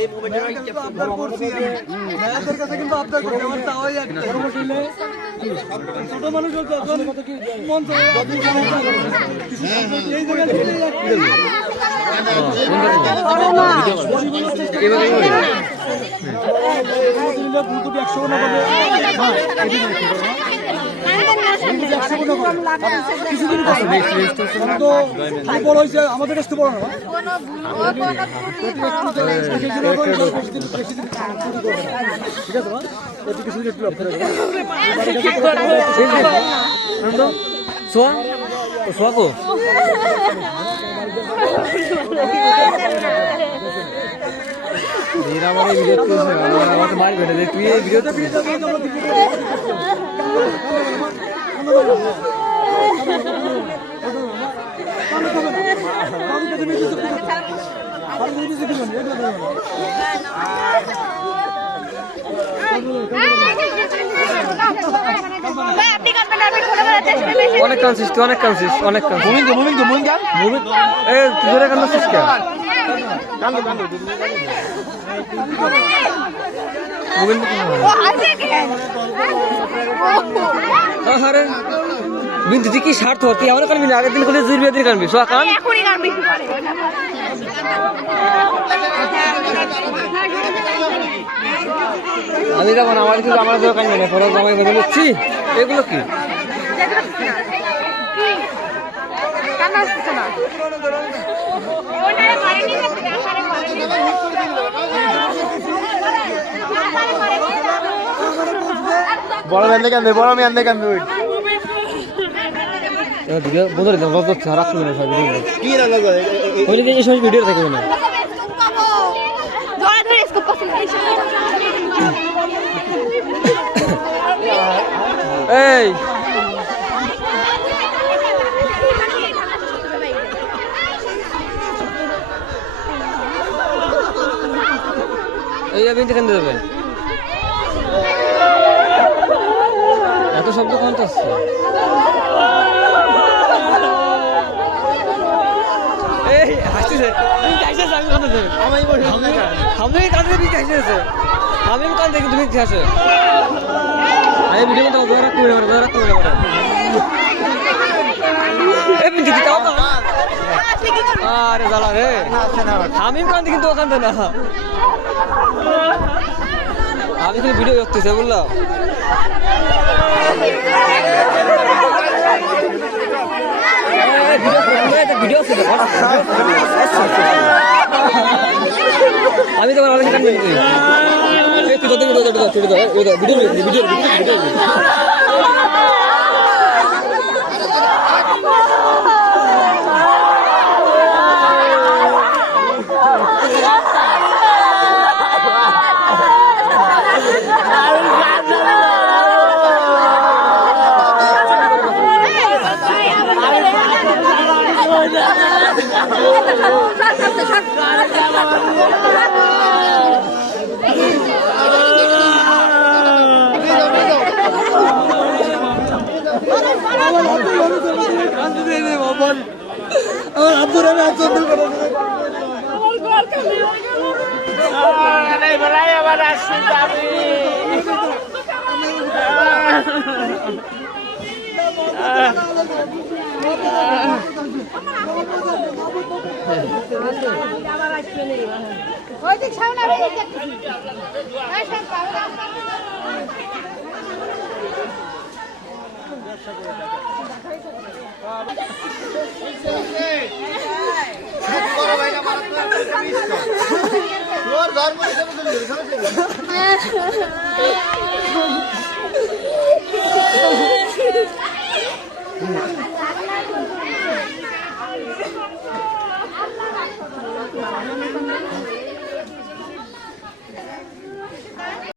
এই মোবাইলটা আপনার করছি মেয়েদের কাছে কিন্তু আপনার করতে আমার চাওয়াই একটা ছোট মানুষ যখন মন চায় এই আমাদের কাছে বড় না অনেক কাঁদছিস তুই, অনেক কাঁদছিস, অনেক কাঁদছিস। জোরে কাঁদছিস কে? আরে বিন্দু তুই কি স্বার্থ, তুই আমার কানবি না, আগের দিন করে জুড়বে দিন কানবি সোয়া কান। আমি যাবো না, আমার কিন্তু আমার কানবি না, পরে জামাই বেঁধে নিচ্ছি। এগুলো কি বড় ব্যান্ডে কান্দে, বড় আমি আন্দে কান্দে বোধ রাখতে কি রান্না করে এই সময় ভিডিও থাকবে না। এই এই বিনতে কেন দেবে এত শব্দ কোন আসছে? এই হাসিছে তুমি কাইছে আমি কাঁদতে দেব আমি কাঁদতে বি কাইছে আমি কাঁদতে দেখি তুমি কি আছে আরে ভিডিও তো দৌড়া করে এই বিনতে দিতাও না। আরে জ্বালা রে, আমি কাঁদতে কিন্তু ওখান না, আমি কিন্তু ভিডিও করতেছি বললাম। ভিডিও আমি তোমার অনেক ভিডিও